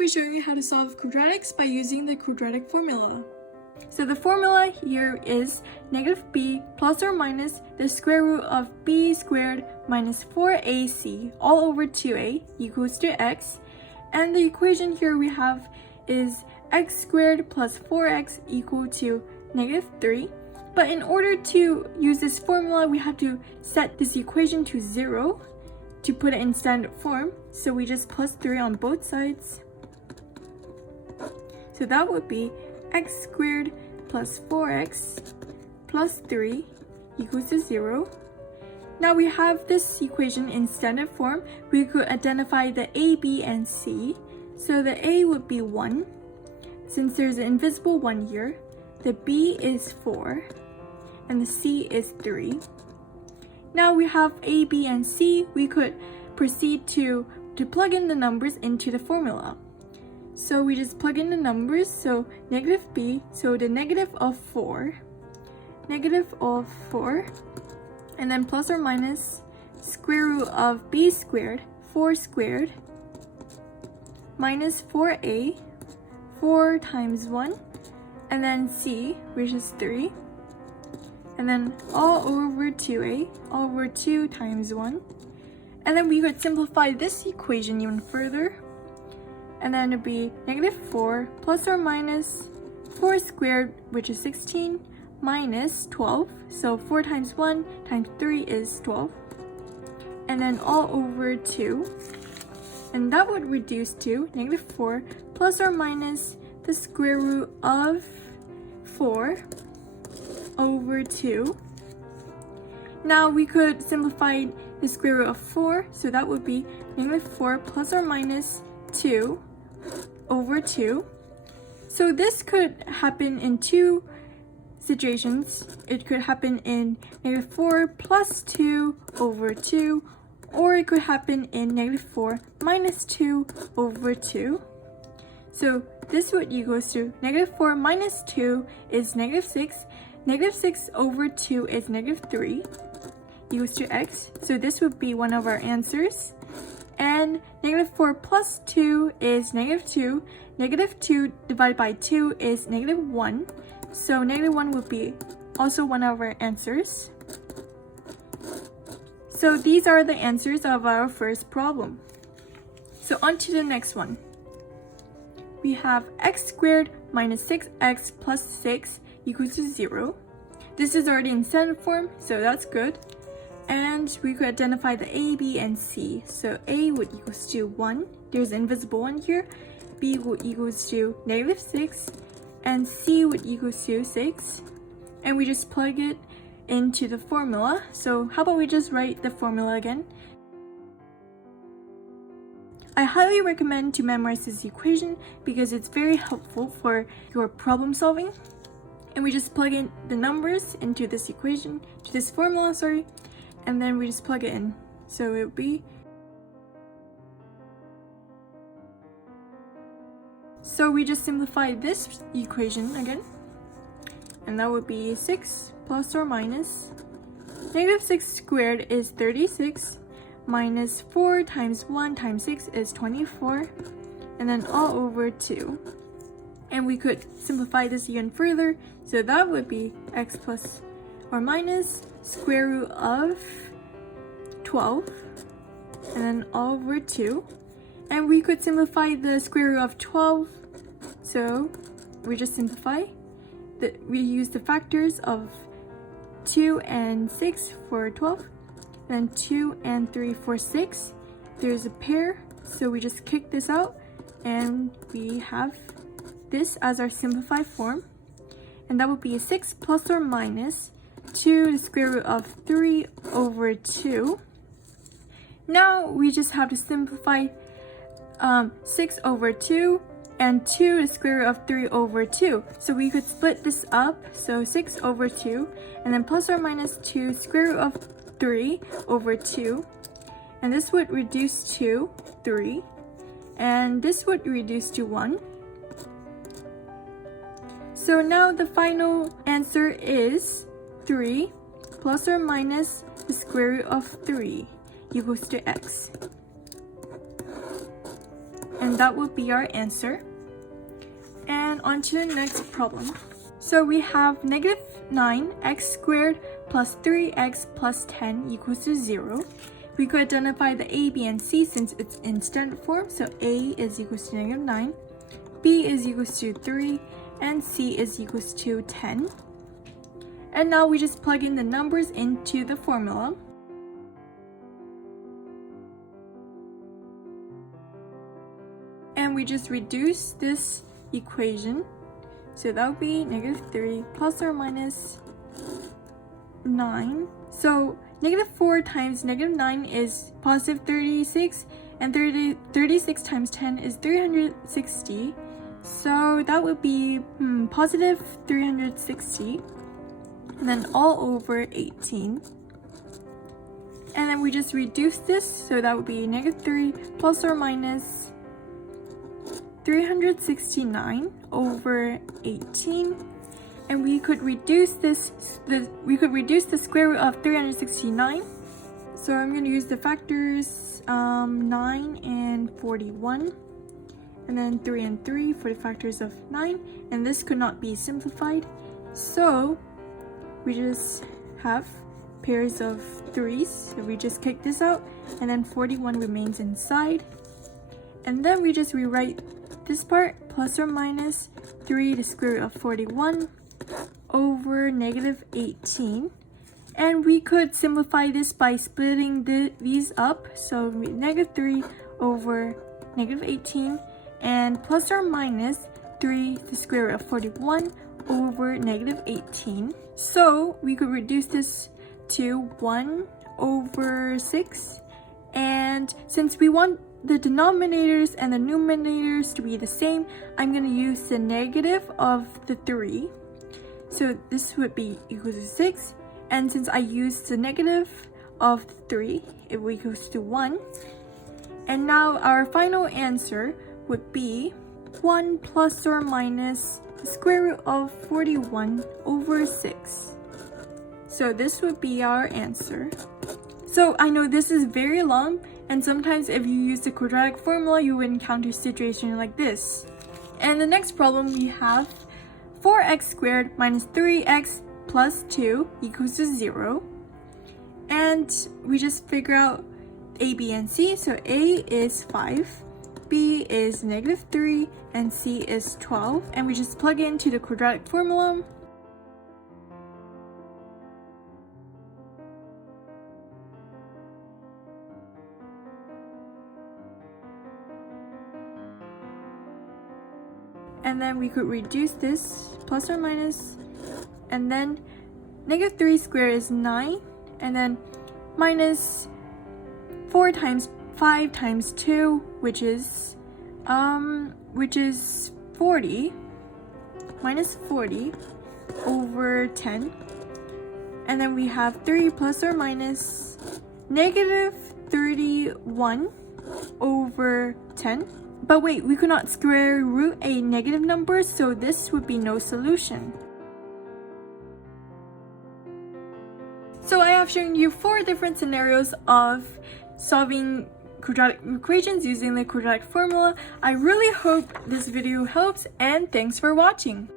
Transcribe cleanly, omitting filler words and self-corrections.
be showing you how to solve quadratics by using the quadratic formula. So the formula here is negative b plus or minus the square root of b squared minus 4ac all over 2a equals to x. And the equation here we have is x squared plus 4x equal to negative 3. But in order to use this formula, we have to set this equation to 0 to put it in standard form. So we just plus 3 on both sides. So that would be x squared plus 4x plus 3 equals to 0. Now we have this equation in standard form. We could identify the a, b, and c. So the a would be 1. Since there's an invisible 1 here, the b is 4, and the c is 3. Now we have a, b, and c. We could proceed to plug in the numbers into the formula. So we just plug in the numbers, so negative b, so the negative of 4, and then plus or minus square root of b squared, 4 squared, minus 4a, 4 times 1, and then c, which is 3, and then all over 2a, all over 2 times 1. And then we could simplify this equation even further. And then it'd be negative 4 plus or minus 4 squared, which is 16, minus 12. So 4 times 1 times 3 is 12. And then all over 2. And that would reduce to negative 4 plus or minus the square root of 4 over 2. Now we could simplify the square root of 4. So that would be negative 4 plus or minus 2 over 2. So this could happen in two situations. It could happen in negative 4 plus 2 over 2, or it could happen in negative 4 minus 2 over 2. So this would equals to negative 4 minus 2 is negative 6. Negative 6 over 2 is negative 3 equals to x. So this would be one of our answers. And negative 4 plus 2 is negative 2. Negative 2 divided by 2 is negative 1. So negative 1 would be also one of our answers. So these are the answers of our first problem. So on to the next one. We have x squared minus 6x plus 6 equals to 0. This is already in standard form, so that's good. And we could identify the a, b, and c. So a would equals to 1. There's an invisible 1 here. B would equals to negative 6. And c would equals to 6. And we just plug it into the formula. So how about we just write the formula again? I highly recommend to memorize this equation because it's very helpful for your problem solving. And we just plug in the numbers into this equation, to this formula, sorry. And then we just plug it in. So it would be, so we just simplify this equation again, and that would be 6 plus or minus negative 6 squared is 36, minus 4 times 1 times 6 is 24, and then all over 2. And we could simplify this even further, so that would be x plus or minus square root of 12, and then all over 2. And we could simplify the square root of 12, so we just simplify. We use the factors of 2 and 6 for 12, then 2 and 3 for 6. There's a pair, so we just kick this out, and we have this as our simplified form. And that would be 6 plus or minus 2 the square root of 3 over 2. Now we just have to simplify 6 over 2 and 2 the square root of 3 over 2. So we could split this up, so 6 over 2, and then plus or minus 2 square root of 3 over 2. And this would reduce to 3, and this would reduce to 1. So now the final answer is 3 plus or minus the square root of 3 equals to x. and that will be our answer. And on to the next problem. So we have negative 9x squared plus 3x plus 10 equals to 0. We could identify the a, b, and c since it's in standard form. So a is equals to negative 9, b is equals to 3, and c is equals to 10. And now we just plug in the numbers into the formula. And we just reduce this equation. So that would be negative 3 plus or minus 9. So negative 4 times negative 9 is positive 36, and 36 times 10 is 360. So that would be positive 360, and then all over 18. And then we just reduce this, so that would be negative 3 plus or minus 369 over 18, and we could reduce the square root of 369. So I'm going to use the factors 9 and 41, and then 3 and 3 for the factors of 9, and this could not be simplified, so we just have pairs of 3's, so we just kick this out, and then 41 remains inside. And then we just rewrite this part, plus or minus 3 the square root of 41 over negative 18. And we could simplify this by splitting these up. So negative 3 over negative 18, and plus or minus 3 the square root of 41 over negative 18. So we could reduce this to 1 over 6. And since we want the denominators and the numerators to be the same, I'm going to use the negative of the 3. So this would be equal to 6. And since I used the negative of 3, it equals to 1. And now our final answer would be 1 plus or minus the square root of 41 over 6. So this would be our answer. So I know this is very long, and sometimes if you use the quadratic formula, you would encounter a situation like this. And the next problem we have 4x squared minus 3x plus 2 equals to 0. And we just figure out a, b, and c. So a is 5, b is negative 3, and c is 12. And we just plug it into the quadratic formula. And then we could reduce this, plus or minus, and then negative 3 squared is 9, and then minus 4 times 5 times 2, which is 40, minus 40 over 10. And then we have 3 plus or minus negative 31 over 10. But wait, we could not square root a negative number, so this would be no solution. So I have shown you 4 different scenarios of solving quadratic equations using the quadratic formula. I really hope this video helps, and thanks for watching.